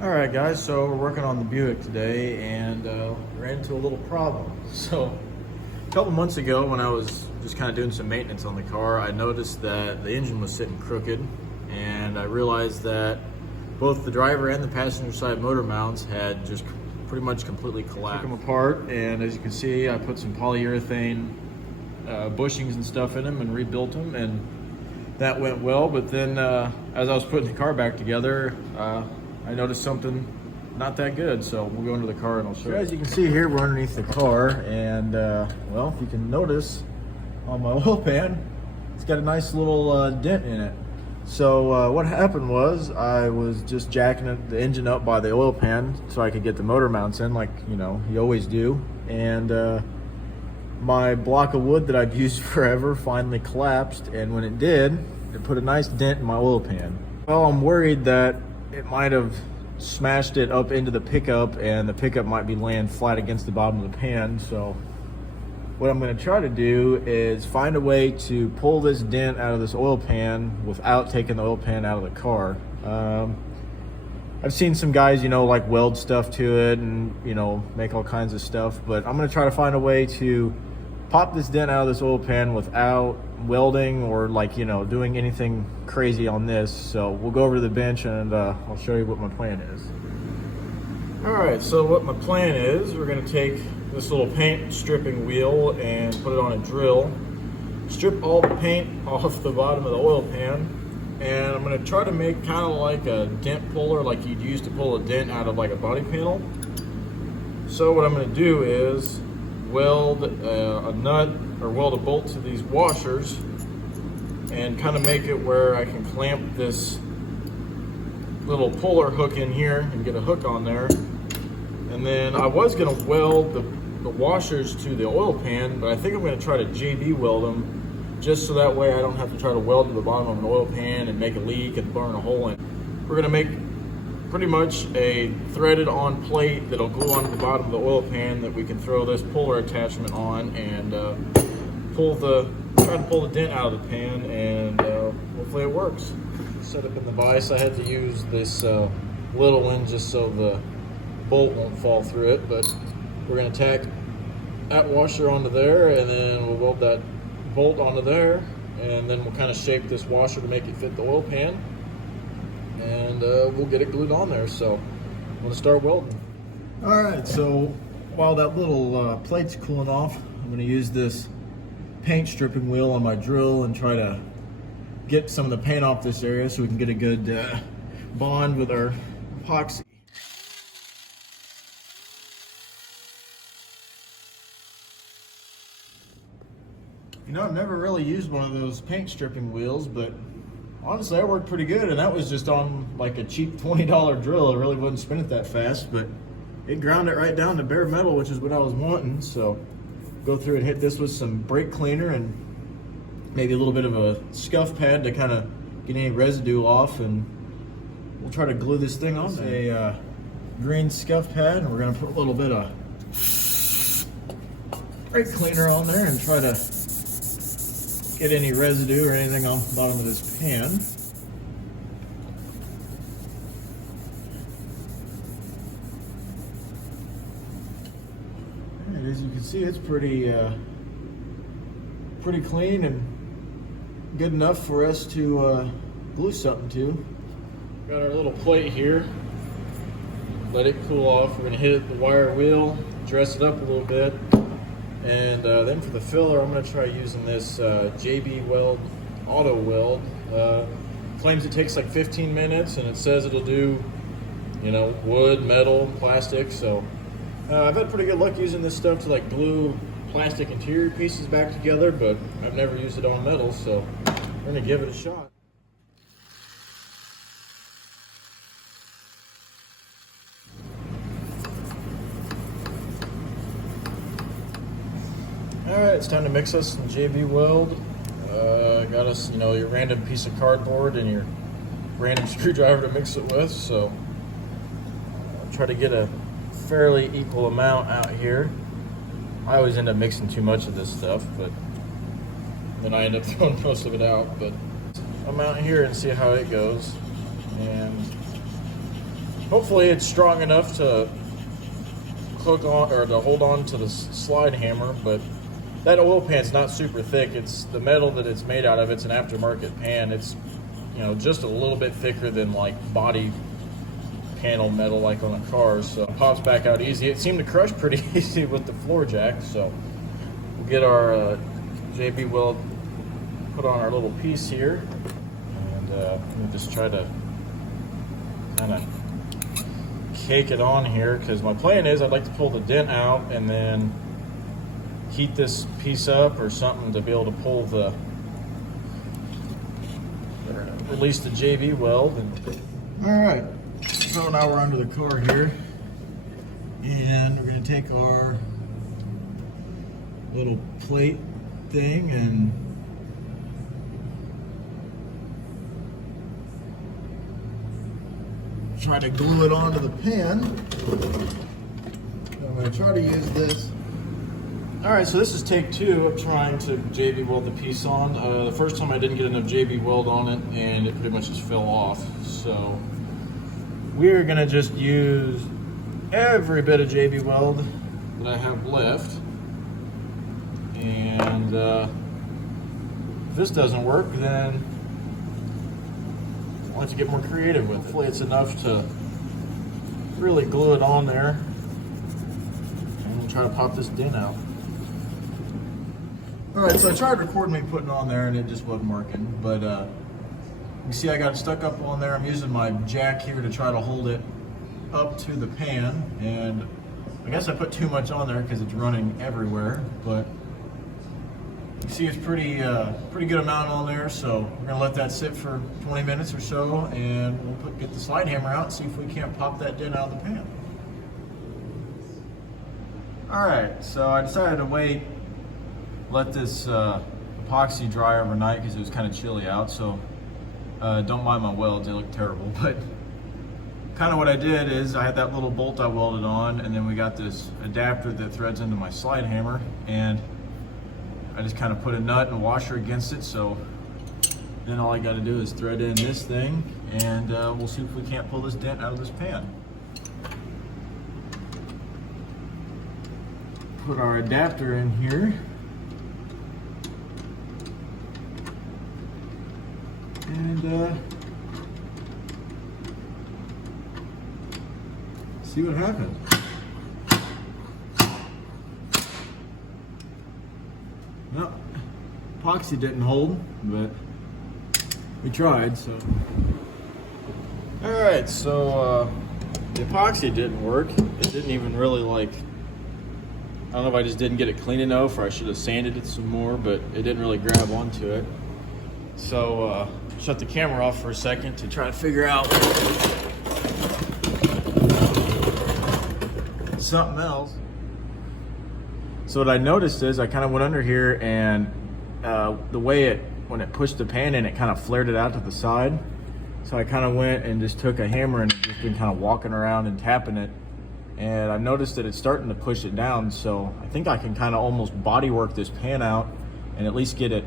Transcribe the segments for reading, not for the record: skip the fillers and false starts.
Alright guys, so we're working on the Buick today and ran into a little problem. So a couple months ago when I was just kind of doing some maintenance on the car, I noticed that the engine was sitting crooked, and I realized that both the driver and the passenger side motor mounts had just pretty much completely collapsed. Took them apart, and as you can see, I put some polyurethane bushings and stuff in them and rebuilt them, and that went well. But then as I was putting the car back together, I noticed something not that good, so we'll go into the car and I'll show you. As you can see here, we're underneath the car, and well, if you can notice on my oil pan, it's got a nice little dent in it. So what happened was I was just jacking the engine up by the oil pan so I could get the motor mounts in, like you always do, and my block of wood that I've used forever finally collapsed, and when it did, it put a nice dent in my oil pan. Well, I'm worried that it might have smashed it up into the pickup, and the pickup might be laying flat against the bottom of the pan. So what I'm going to try to do is find a way to pull this dent out of this oil pan without taking the oil pan out of the car. I've seen some guys, like weld stuff to it and, make all kinds of stuff, but I'm going to try to find a way to pop this dent out of this oil pan without welding or doing anything crazy on this. So we'll go over to the bench and I'll show you what my plan is. All right, so what my plan is, we're going to take this little paint stripping wheel and put it on a drill, strip all the paint off the bottom of the oil pan, and I'm going to try to make kind of like a dent puller, like you'd use to pull a dent out of like a body panel. So what I'm going to do is weld a nut or weld a bolt to these washers and kind of make it where I can clamp this little puller hook in here and get a hook on there. And then I was going to weld the washers to the oil pan, but I think I'm going to try to JB weld them just so that way I don't have to try to weld to the bottom of an oil pan and make a leak and burn a hole in. We're going to make pretty much a threaded on plate that'll glue onto the bottom of the oil pan that we can throw this puller attachment on and try to pull the dent out of the pan, and hopefully it works. Set up in the vise, I had to use this little one just so the bolt won't fall through it, but we're going to tack that washer onto there, and then we'll weld that bolt onto there, and then we'll kind of shape this washer to make it fit the oil pan, and we'll get it glued on there. So I'm going to start welding. All right, so while that little plate's cooling off, I'm going to use this paint stripping wheel on my drill and try to get some of the paint off this area so we can get a good bond with our epoxy. I've never really used one of those paint stripping wheels, but honestly, that worked pretty good, and that was just on like a cheap $20 drill. It really wasn't spinning that fast, but it ground it right down to bare metal, which is what I was wanting. So go through and hit this with some brake cleaner and maybe a little bit of a scuff pad to kind of get any residue off, and we'll try to glue this thing on. A green scuff pad, and we're going to put a little bit of brake cleaner on there and try to get any residue or anything off the bottom of this pan. And as you can see, it's pretty clean and good enough for us to glue something to. Got our little plate here. Let it cool off. We're going to hit it with the wire wheel, dress it up a little bit. And then for the filler, I'm going to try using this JB Weld Auto Weld. Claims it takes like 15 minutes, and it says it'll do, wood, metal, plastic. So I've had pretty good luck using this stuff to like glue plastic interior pieces back together, but I've never used it on metal, so we're going to give it a shot. Alright, it's time to mix us some JB Weld. Got us, your random piece of cardboard and your random screwdriver to mix it with, so I'll try to get a fairly equal amount out here. I always end up mixing too much of this stuff, but then I end up throwing most of it out. But I'm out here and see how it goes. And Hopefully it's strong enough to hook on or to hold on to the slide hammer, but that oil pan's not super thick. It's the metal that it's made out of. It's an aftermarket pan. It's, you know, just a little bit thicker than like body panel metal like on a car, so it pops back out easy. It seemed to crush pretty easy with the floor jack, so we'll get our JB weld put on our little piece here, and we'll just try to kind of cake it on here, because my plan is I'd like to pull the dent out and then heat this piece up or something to be able to pull the release the JB weld. And all right, so now we're under the car here, and we're going to take our little plate thing and try to glue it onto the pan. I'm going to try to use this. All right, so this is take 2 of trying to JB weld the piece on. The first time I didn't get enough JB weld on it, and it pretty much just fell off. So we're gonna just use every bit of JB weld that I have left. And if this doesn't work, then I'll have to get more creative with it. Hopefully it's enough to really glue it on there. And we'll try to pop this dent out. All right, so I tried recording me putting it on there and it just wasn't working, but you see I got it stuck up on there. I'm using my jack here to try to hold it up to the pan, and I guess I put too much on there because it's running everywhere, but you see it's pretty good amount on there, so we're gonna let that sit for 20 minutes or so, and we'll get the slide hammer out and see if we can't pop that dent out of the pan. All right, so I decided to let this epoxy dry overnight because it was kind of chilly out, so don't mind my welds, they look terrible, but kind of what I did is I had that little bolt I welded on, and then we got this adapter that threads into my slide hammer, and I just kind of put a nut and a washer against it, so then all I got to do is thread in this thing, and we'll see if we can't pull this dent out of this pan. Put our adapter in here. And see what happens. No, epoxy didn't hold, but we tried, so. All right, so the epoxy didn't work. It didn't even really I don't know if I just didn't get it clean enough or I should have sanded it some more, but it didn't really grab onto it. So shut the camera off for a second to try to figure out something else. So what I noticed is I kind of went under here, and the way when it pushed the pan in, it kind of flared it out to the side. So I kind of went and just took a hammer and just been kind of walking around and tapping it. And I noticed that it's starting to push it down. So I think I can kind of almost body work this pan out and at least get it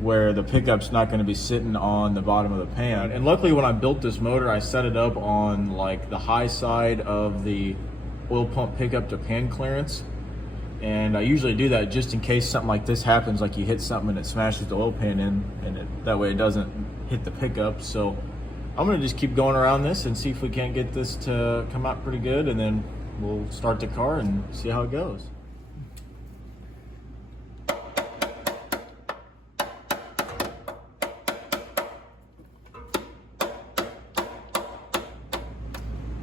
where the pickup's not going to be sitting on the bottom of the pan. And luckily when I built this motor, I set it up on the high side of the oil pump pickup to pan clearance. And I usually do that just in case something like this happens, like you hit something and it smashes the oil pan in, and that way it doesn't hit the pickup. So I'm gonna just keep going around this and see if we can't get this to come out pretty good, and then we'll start the car and see how it goes.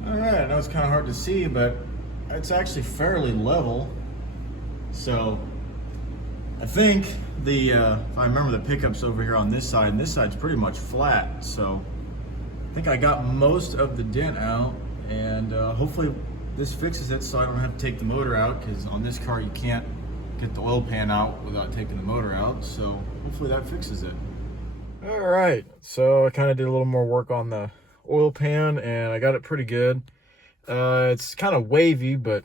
All right, I know it's kind of hard to see, but it's actually fairly level. So I think if I remember, the pickup's over here on this side, and this side's pretty much flat. So I think I got most of the dent out, and hopefully this fixes it so I don't have to take the motor out, because on this car you can't get the oil pan out without taking the motor out. So hopefully that fixes it. All right, so I kind of did a little more work on the oil pan, and I got it pretty good. It's kind of wavy, but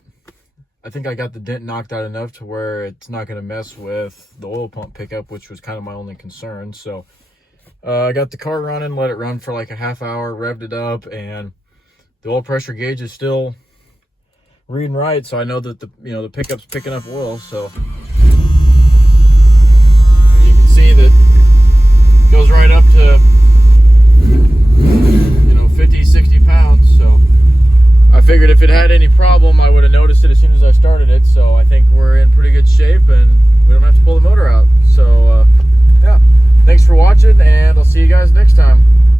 I think I got the dent knocked out enough to where it's not going to mess with the oil pump pickup, which was kind of my only concern. So I got the car running, let it run for like a half hour, revved it up, and the oil pressure gauge is still reading right, so I know that the pickup's picking up oil. So you can see that it goes right up to 50, 60 pounds. So I figured if it had any problem, I would have noticed it as soon as I started it. So I think we're in pretty good shape and we don't have to pull the motor out. So yeah, thanks for watching, and I'll see you guys next time.